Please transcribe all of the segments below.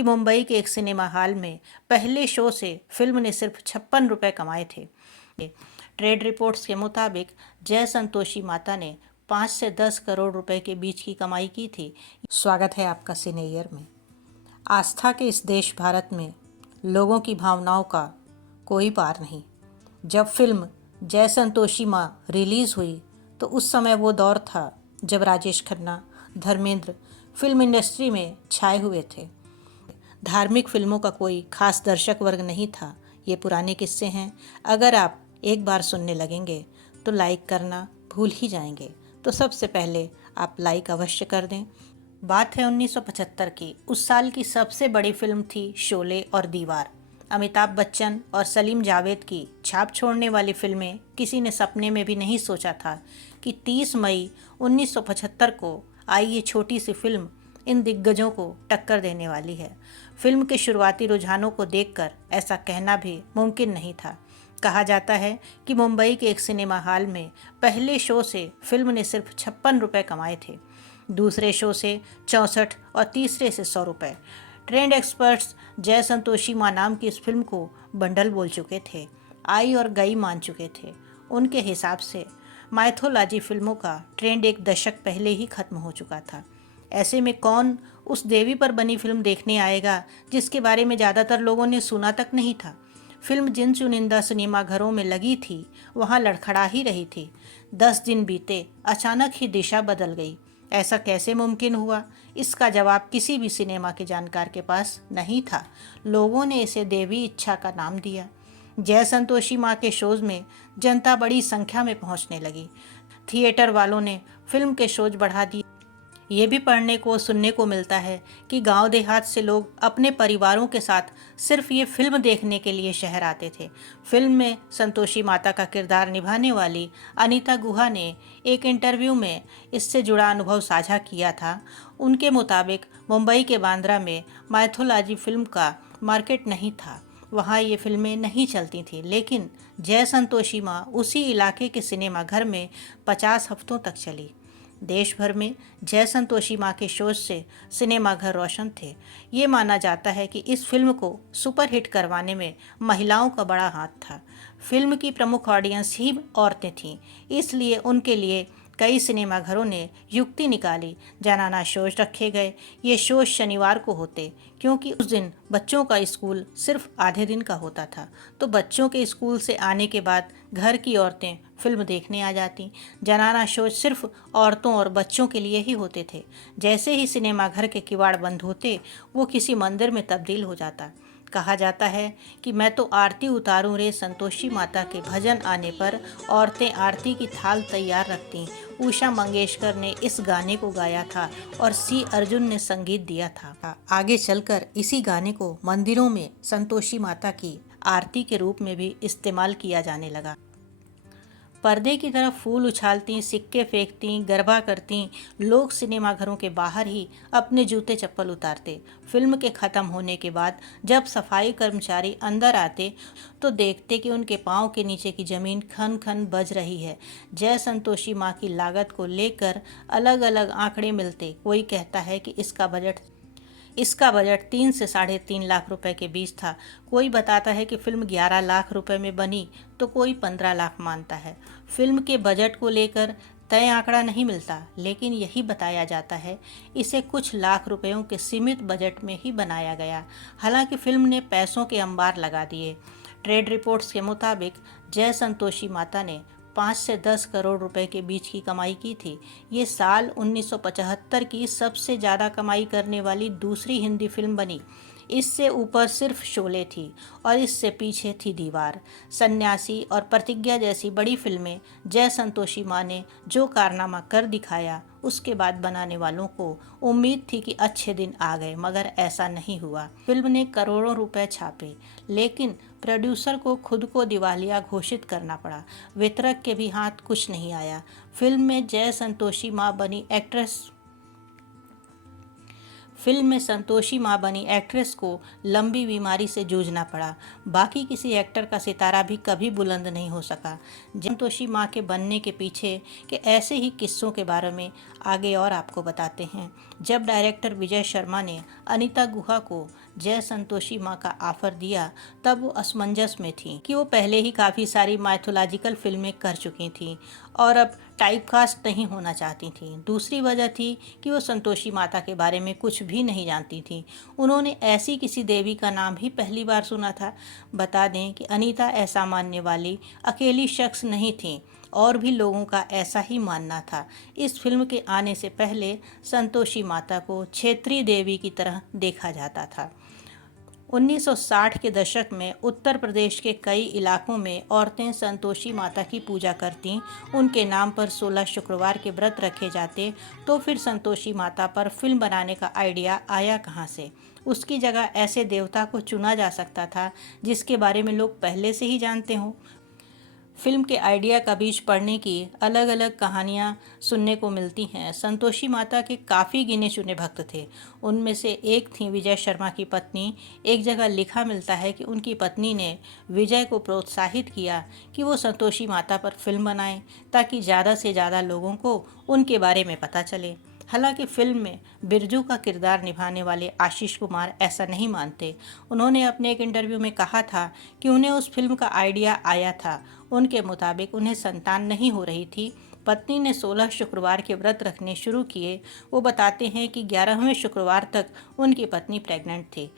कि मुंबई के एक सिनेमा हॉल में पहले शो से फिल्म ने सिर्फ 56 रुपये कमाए थे। ट्रेड रिपोर्ट्स के मुताबिक जय संतोषी माता ने 5 से 10 करोड़ रुपए के बीच की कमाई की थी। स्वागत है आपका सिने ईयर में। आस्था के इस देश भारत में लोगों की भावनाओं का कोई पार नहीं। जब फिल्म जय संतोषी माँ रिलीज़ हुई तो उस समय वो दौर था जब राजेश खन्ना, धर्मेंद्र फिल्म इंडस्ट्री में छाए हुए थे। धार्मिक फिल्मों का कोई खास दर्शक वर्ग नहीं था। ये पुराने किस्से हैं। अगर आप एक बार सुनने लगेंगे तो लाइक करना भूल ही जाएंगे। तो सबसे पहले आप लाइक अवश्य कर दें। बात है 1975 की। उस साल की सबसे बड़ी फिल्म थी शोले और दीवार। अमिताभ बच्चन और सलीम जावेद की छाप छोड़ने वाली फिल्में किसी ने सपने में भी नहीं सोचा था कि 30 मई 1975 को आई ये छोटी सी फिल्म इन दिग्गजों को टक्कर देने वाली है। फिल्म के शुरुआती रुझानों को देखकर ऐसा कहना भी मुमकिन नहीं था। कहा जाता है कि मुंबई के एक सिनेमा हॉल में पहले शो से फिल्म ने सिर्फ 56 रुपये कमाए थे, दूसरे शो से 64 और तीसरे से 100 रुपये। ट्रेंड एक्सपर्ट्स जय संतोषी माँ नाम की इस फिल्म को बंडल बोल चुके थे, आई और गई मान चुके थे। उनके हिसाब से माइथोलॉजी फिल्मों का ट्रेंड एक दशक पहले ही खत्म हो चुका था। ऐसे में कौन उस देवी पर बनी फिल्म देखने आएगा जिसके बारे में ज़्यादातर लोगों ने सुना तक नहीं था। फिल्म जिन चुनिंदा सिनेमा घरों में लगी थी वहाँ लड़खड़ा ही रही थी। 10 दिन बीते, अचानक ही दिशा बदल गई। ऐसा कैसे मुमकिन हुआ? इसका जवाब किसी भी सिनेमा के जानकार के पास नहीं था। लोगों ने इसे देवी इच्छा का नाम दिया। जय संतोषी माँ के शोज में जनता बड़ी संख्या में पहुँचने लगी। थिएटर वालों ने फिल्म के शोज बढ़ा दिए। ये भी पढ़ने को सुनने को मिलता है कि गांव देहात से लोग अपने परिवारों के साथ सिर्फ ये फिल्म देखने के लिए शहर आते थे। फिल्म में संतोषी माता का किरदार निभाने वाली अनीता गुहा ने एक इंटरव्यू में इससे जुड़ा अनुभव साझा किया था। उनके मुताबिक मुंबई के बांद्रा में माइथोलॉजी फिल्म का मार्केट नहीं था, वहाँ ये फिल्में नहीं चलती थी। लेकिन जय संतोषी माँ उसी इलाके के सिनेमा घर में 50 हफ्तों तक चली। देश भर में जय संतोषी माँ के शोज से सिनेमा घर रोशन थे। ये माना जाता है कि इस फिल्म को सुपरहिट करवाने में महिलाओं का बड़ा हाथ था। फिल्म की प्रमुख ऑडियंस ही औरतें थीं, इसलिए उनके लिए कई सिनेमा घरों ने युक्ति निकाली। जनाना शोज रखे गए। ये शोज शनिवार को होते क्योंकि उस दिन बच्चों का स्कूल सिर्फ आधे दिन का होता था, तो बच्चों के स्कूल से आने के बाद घर की औरतें फिल्म देखने आ जाती। जनाना शोज सिर्फ औरतों और बच्चों के लिए ही होते थे। जैसे ही सिनेमा घर के किवाड़ बंद होते वो किसी मंदिर में तब्दील हो जाता। कहा जाता है कि मैं तो आरती उतारूं रे संतोषी माता के भजन आने पर औरतें आरती की थाल तैयार रखतीं। उषा मंगेशकर ने इस गाने को गाया था और सी अर्जुन ने संगीत दिया था। आगे चलकर इसी गाने को मंदिरों में संतोषी माता की आरती के रूप में भी इस्तेमाल किया जाने लगा। पर्दे की तरफ फूल उछालती, सिक्के फेंकती, गरबा करती, लोग सिनेमा घरों के बाहर ही अपने जूते चप्पल उतारते। फिल्म के ख़त्म होने के बाद जब सफाई कर्मचारी अंदर आते तो देखते कि उनके पाँव के नीचे की ज़मीन खन खन बज रही है। जय संतोषी माँ की लागत को लेकर अलग अलग आंकड़े मिलते। कोई कहता है कि इसका बजट 3 से 3.5 लाख रुपए के बीच था। कोई बताता है कि फिल्म 11 लाख रुपए में बनी तो कोई 15 लाख मानता है। फिल्म के बजट को लेकर तय आंकड़ा नहीं मिलता, लेकिन यही बताया जाता है इसे कुछ लाख रुपयों के सीमित बजट में ही बनाया गया। हालांकि फिल्म ने पैसों के अंबार लगा दिए। ट्रेड रिपोर्ट्स के मुताबिक जय संतोषी माता ने 5 से 10 करोड़ रुपए के बीच की कमाई की थी। ये साल 1975 की सबसे ज़्यादा कमाई करने वाली दूसरी हिंदी फिल्म बनी। इससे ऊपर सिर्फ शोले थी और इससे पीछे थी दीवार, सन्यासी और प्रतिज्ञा जैसी बड़ी फिल्में। जय संतोषी माँ ने जो कारनामा कर दिखाया उसके बाद बनाने वालों को उम्मीद थी कि अच्छे दिन आ गए, मगर ऐसा नहीं हुआ। फिल्म ने करोड़ों रुपए छापे, लेकिन प्रोड्यूसर को खुद को दिवालिया घोषित करना पड़ा। वितरक के भी हाथ कुछ नहीं आया। फिल्म में संतोषी माँ बनी एक्ट्रेस को लंबी बीमारी से जूझना पड़ा। बाकी किसी एक्टर का सितारा भी कभी बुलंद नहीं हो सका। संतोषी माँ के बनने के पीछे के ऐसे ही किस्सों के बारे में आगे और आपको बताते हैं। जब डायरेक्टर विजय शर्मा ने अनीता गुहा को जय संतोषी माँ का ऑफर दिया तब वो असमंजस में थी कि वो पहले ही काफ़ी सारी माइथोलॉजिकल फिल्में कर चुकी थी और अब टाइपकास्ट नहीं होना चाहती थी। दूसरी वजह थी कि वो संतोषी माता के बारे में कुछ भी नहीं जानती थी। उन्होंने ऐसी किसी देवी का नाम ही पहली बार सुना था। बता दें कि अनीता ऐसा मानने वाली अकेली शख्स नहीं थी, और भी लोगों का ऐसा ही मानना था। इस फिल्म के आने से पहले संतोषी माता को क्षेत्रीय देवी की तरह देखा जाता था। 1960 के दशक में उत्तर प्रदेश के कई इलाकों में औरतें संतोषी माता की पूजा करतीं। उनके नाम पर 16 शुक्रवार के व्रत रखे जाते। तो फिर संतोषी माता पर फिल्म बनाने का आइडिया आया कहाँ से? उसकी जगह ऐसे देवता को चुना जा सकता था जिसके बारे में लोग पहले से ही जानते हों। फिल्म के आइडिया का बीज पढ़ने की अलग अलग कहानियाँ सुनने को मिलती हैं। संतोषी माता के काफ़ी गिने चुने भक्त थे। उनमें से एक थी विजय शर्मा की पत्नी। एक जगह लिखा मिलता है कि उनकी पत्नी ने विजय को प्रोत्साहित किया कि वो संतोषी माता पर फिल्म बनाएं ताकि ज़्यादा से ज़्यादा लोगों को उनके बारे में पता चले। हालांकि फिल्म में बिरजू का किरदार निभाने वाले आशीष कुमार ऐसा नहीं मानते। उन्होंने अपने एक इंटरव्यू में कहा था कि उन्हें उस फिल्म का आइडिया आया था। उनके मुताबिक उन्हें संतान नहीं हो रही थी। पत्नी ने 16 शुक्रवार के व्रत रखने शुरू किए। वो बताते हैं कि 11वें शुक्रवार तक उनकी पत्नी प्रेग्नेंट थी।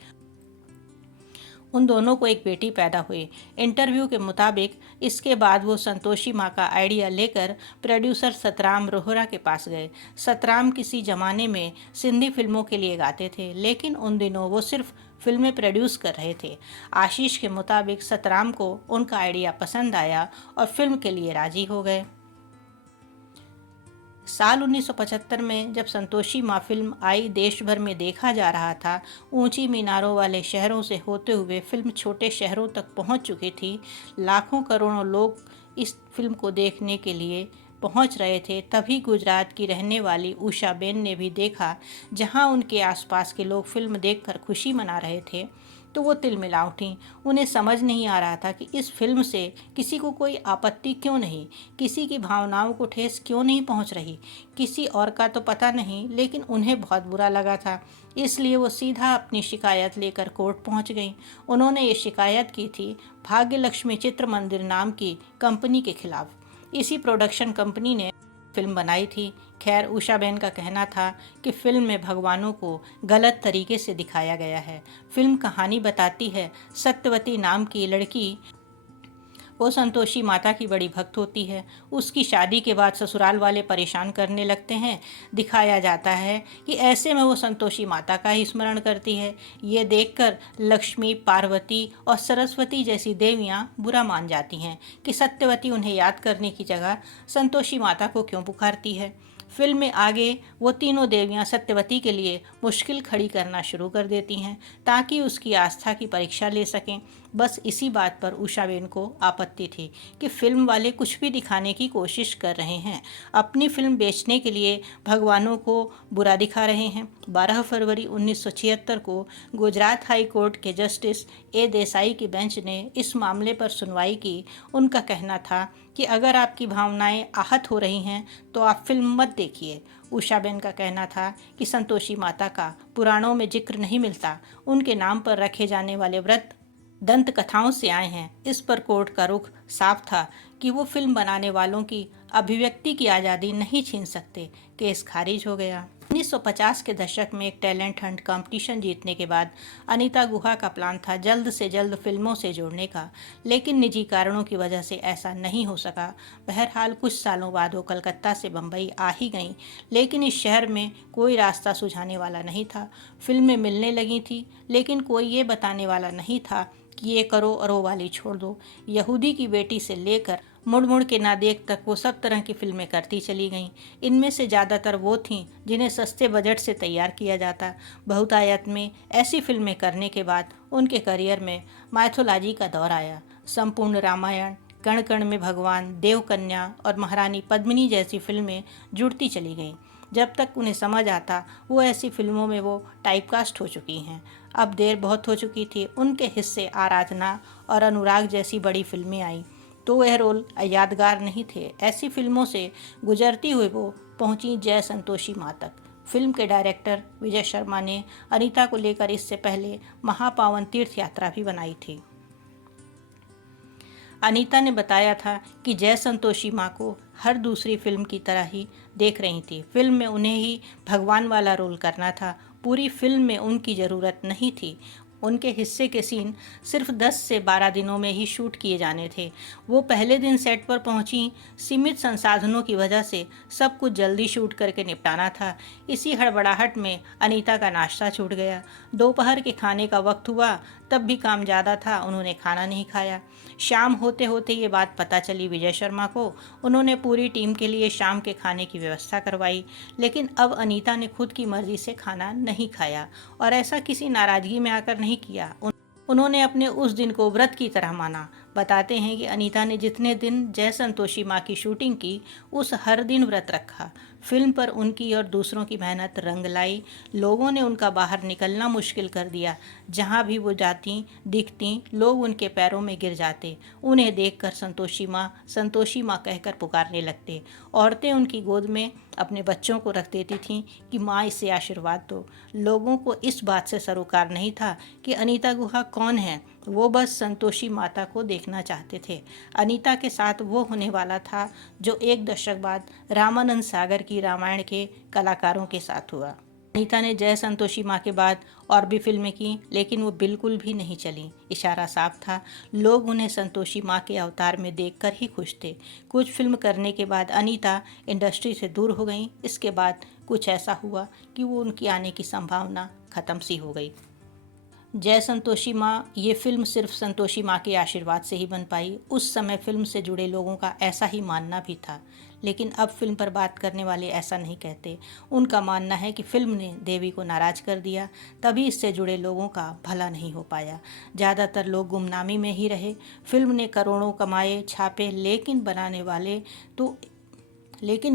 उन दोनों को एक बेटी पैदा हुई। इंटरव्यू के मुताबिक इसके बाद वो संतोषी माँ का आइडिया लेकर प्रोड्यूसर सतराम रोहरा के पास गए। सतराम किसी ज़माने में सिंधी फिल्मों के लिए गाते थे, लेकिन उन दिनों वो सिर्फ फिल्में प्रोड्यूस कर रहे थे। आशीष के मुताबिक सतराम को उनका आइडिया पसंद आया और फिल्म के लिए राजी हो गए। साल 1975 में जब संतोषी माँ फिल्म आई, देश भर में देखा जा रहा था। ऊंची मीनारों वाले शहरों से होते हुए फिल्म छोटे शहरों तक पहुंच चुकी थी। लाखों करोड़ों लोग इस फिल्म को देखने के लिए पहुंच रहे थे। तभी गुजरात की रहने वाली उषाबेन ने भी देखा। जहां उनके आसपास के लोग फिल्म देखकर खुशी मना रहे थे तो वो तिलमिला उठीं। उन्हें समझ नहीं आ रहा था कि इस फिल्म से किसी को कोई आपत्ति क्यों नहीं, किसी की भावनाओं को ठेस क्यों नहीं पहुंच रही। किसी और का तो पता नहीं, लेकिन उन्हें बहुत बुरा लगा था। इसलिए वो सीधा अपनी शिकायत लेकर कोर्ट पहुंच गईं। उन्होंने ये शिकायत की थी भाग्य लक्ष्मी चित्र मंदिर नाम की कंपनी के खिलाफ। इसी प्रोडक्शन कंपनी ने फिल्म बनाई थी। खैर, उषाबेन का कहना था कि फिल्म में भगवानों को गलत तरीके से दिखाया गया है। फिल्म कहानी बताती है सत्यवती नाम की लड़की, वो संतोषी माता की बड़ी भक्त होती है। उसकी शादी के बाद ससुराल वाले परेशान करने लगते हैं। दिखाया जाता है कि ऐसे में वो संतोषी माता का ही स्मरण करती है। ये देखकर लक्ष्मी, पार्वती और सरस्वती जैसी देवियाँ बुरा मान जाती हैं कि सत्यवती उन्हें याद करने की जगह संतोषी माता को क्यों पुकारती है। फिल्म में आगे वो तीनों देवियां सत्यवती के लिए मुश्किल खड़ी करना शुरू कर देती हैं ताकि उसकी आस्था की परीक्षा ले सकें। बस इसी बात पर उषाबेन को आपत्ति थी कि फिल्म वाले कुछ भी दिखाने की कोशिश कर रहे हैं, अपनी फिल्म बेचने के लिए भगवानों को बुरा दिखा रहे हैं। 12 फरवरी 1976 को गुजरात हाई कोर्ट के जस्टिस ए देसाई की बेंच ने इस मामले पर सुनवाई की। उनका कहना था कि अगर आपकी भावनाएं आहत हो रही हैं तो आप फिल्म मत देखिए। उषाबेन का कहना था कि संतोषी माता का पुराणों में जिक्र नहीं मिलता। उनके नाम पर रखे जाने वाले व्रत दंत कथाओं से आए हैं। इस पर कोर्ट का रुख साफ था कि वो फिल्म बनाने वालों की अभिव्यक्ति की आज़ादी नहीं छीन सकते। केस खारिज हो गया। 1950 के दशक में एक टैलेंट हंट कंपटीशन जीतने के बाद अनीता गुहा का प्लान था जल्द से जल्द फिल्मों से जोड़ने का, लेकिन निजी कारणों की वजह से ऐसा नहीं हो सका। बहरहाल कुछ सालों बाद वो कलकत्ता से बम्बई आ ही गईं, लेकिन इस शहर में कोई रास्ता सुझाने वाला नहीं था। फिल्में मिलने लगी थी, लेकिन कोई ये बताने वाला नहीं था कि ये करो और वो वाली छोड़ दो। यहूदी की बेटी से लेकर मुड़ मुड़ के ना देख तक वो सब तरह की फिल्में करती चली गईं। इनमें से ज़्यादातर वो थीं जिन्हें सस्ते बजट से तैयार किया जाता। बहुतायत में ऐसी फिल्में करने के बाद उनके करियर में माइथोलॉजी का दौर आया। संपूर्ण रामायण, कण कण में भगवान, देवकन्या और महारानी पद्मिनी जैसी फिल्में जुड़ती चली गईं। जब तक उन्हें समझ आता, वो ऐसी फिल्मों में वो टाइपकास्ट हो चुकी हैं। अब देर बहुत हो चुकी थी। उनके हिस्से आराधना और अनुराग जैसी बड़ी फिल्में आईं तो वह रोल यादगार नहीं थे। ऐसी फिल्मों से गुजरती हुई वो पहुंची जय संतोषी माँ तक। फिल्म के डायरेक्टर विजय शर्मा ने अनीता को लेकर इससे पहले महापावन तीर्थ यात्रा भी बनाई थी। अनीता ने बताया था कि जय संतोषी माँ को हर दूसरी फिल्म की तरह ही देख रही थी। फिल्म में उन्हें ही भगवान वाला रोल करना था। पूरी फिल्म में उनकी ज़रूरत नहीं थी। उनके हिस्से के सीन सिर्फ 10 से 12 दिनों में ही शूट किए जाने थे। वो पहले दिन सेट पर पहुंची। सीमित संसाधनों की वजह से सब कुछ जल्दी शूट करके निपटाना था। इसी हड़बड़ाहट में अनीता का नाश्ता छूट गया। दोपहर के खाने का वक्त हुआ, तब भी काम ज़्यादा था, उन्होंने खाना नहीं खाया। शाम होते होते ये बात पता चली विजय शर्मा को। उन्होंने पूरी टीम के लिए शाम के खाने की व्यवस्था करवाई, लेकिन अब अनीता ने खुद की मर्जी से खाना नहीं खाया और ऐसा किसी नाराज़गी में आकर नहीं किया। उन्होंने अपने उस दिन को व्रत की तरह माना। बताते हैं कि अनीता ने जितने दिन जय संतोषी माँ की शूटिंग की, उस हर दिन व्रत रखा। फिल्म पर उनकी और दूसरों की मेहनत रंग लाई। लोगों ने उनका बाहर निकलना मुश्किल कर दिया। जहाँ भी वो जाती दिखती, लोग उनके पैरों में गिर जाते। उन्हें देखकर संतोषी माँ कहकर पुकारने लगते। औरतें उनकी गोद में अपने बच्चों को रख देती थीं कि माँ इसे आशीर्वाद दो। लोगों को इस बात से सरोकार नहीं था कि अनीता गुहा कौन है। वो बस संतोषी माता को देखना चाहते थे। अनीता के साथ वो होने वाला था जो एक दशक बाद रामानंद सागर की रामायण के कलाकारों के साथ हुआ। अनीता ने जय संतोषी माँ के बाद और भी फिल्में की, लेकिन वो बिल्कुल भी नहीं चली। इशारा साफ था, लोग उन्हें संतोषी माँ के अवतार में देखकर ही खुश थे। कुछ फिल्म करने के बाद अनीता इंडस्ट्री से दूर हो गई। इसके बाद कुछ ऐसा हुआ कि वो उनकी आने की संभावना खत्म सी हो गई। जय संतोषी माँ ये फिल्म सिर्फ संतोषी माँ के आशीर्वाद से ही बन पाई। उस समय फिल्म से जुड़े लोगों का ऐसा ही मानना भी था, लेकिन अब फिल्म पर बात करने वाले ऐसा नहीं कहते। उनका मानना है कि फिल्म ने देवी को नाराज़ कर दिया, तभी इससे जुड़े लोगों का भला नहीं हो पाया। ज़्यादातर लोग गुमनामी में ही रहे। फिल्म ने करोड़ों कमाए, छापे, लेकिन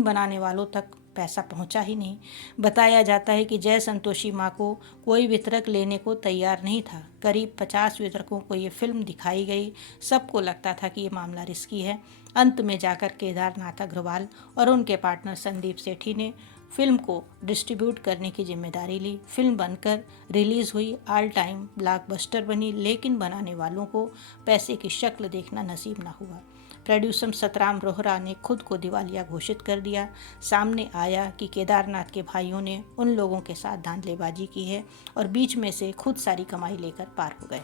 बनाने वालों तक पैसा पहुंचा ही नहीं। बताया जाता है कि जय संतोषी माँ को कोई वितरक लेने को तैयार नहीं था। करीब 50 वितरकों को ये फिल्म दिखाई गई। सबको लगता था कि ये मामला रिस्की है। अंत में जाकर केदारनाथ अग्रवाल और उनके पार्टनर संदीप सेठी ने फिल्म को डिस्ट्रीब्यूट करने की जिम्मेदारी ली। फिल्म बनकर रिलीज़ हुई, ऑल टाइम ब्लॉकबस्टर बनी, लेकिन बनाने वालों को पैसे की शक्ल देखना नसीब ना हुआ। प्रोड्यूसर सतराम रोहरा ने खुद को दिवालिया घोषित कर दिया। सामने आया कि केदारनाथ के भाइयों ने उन लोगों के साथ धांधलेबाजी की है और बीच में से खुद सारी कमाई लेकर पार हो गए।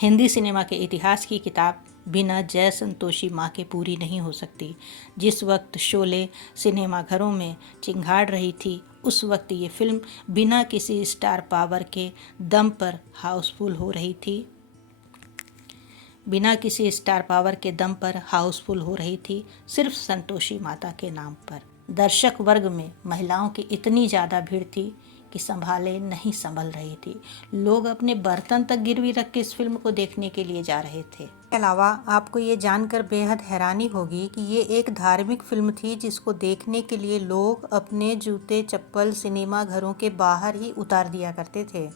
हिंदी सिनेमा के इतिहास की किताब बिना जय संतोषी माँ के पूरी नहीं हो सकती। जिस वक्त शोले सिनेमाघरों में चिंगाड़ रही थी, उस वक्त ये फिल्म बिना किसी स्टार पावर के दम पर हाउसफुल हो रही थी। सिर्फ संतोषी माता के नाम पर। दर्शक वर्ग में महिलाओं की इतनी ज़्यादा भीड़ थी कि संभाले नहीं संभल रही थी। लोग अपने बर्तन तक गिरवी रख के इस फिल्म को देखने के लिए जा रहे थे। इसके अलावा आपको ये जानकर बेहद हैरानी होगी कि ये एक धार्मिक फिल्म थी जिसको देखने के लिए लोग अपने जूते चप्पल सिनेमा घरों के बाहर ही उतार दिया करते थे।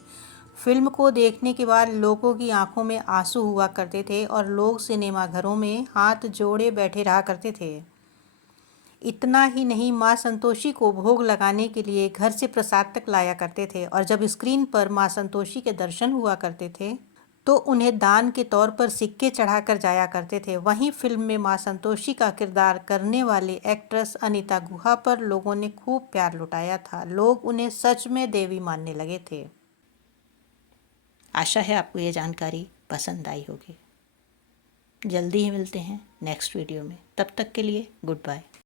फिल्म को देखने के बाद लोगों की आंखों में आंसू हुआ करते थे और लोग सिनेमा घरों में हाथ जोड़े बैठे रहा करते थे। इतना ही नहीं, माँ संतोषी को भोग लगाने के लिए घर से प्रसाद तक लाया करते थे और जब स्क्रीन पर माँ संतोषी के दर्शन हुआ करते थे तो उन्हें दान के तौर पर सिक्के चढ़ाकर जाया करते थे। वहीं फिल्म में माँ संतोषी का किरदार करने वाले एक्ट्रेस अनीता गुहा पर लोगों ने खूब प्यार लुटाया था। लोग उन्हें सच में देवी मानने लगे थे। आशा है आपको ये जानकारी पसंद आई होगी। जल्दी ही मिलते हैं नेक्स्ट वीडियो में। तब तक के लिए गुड बाय।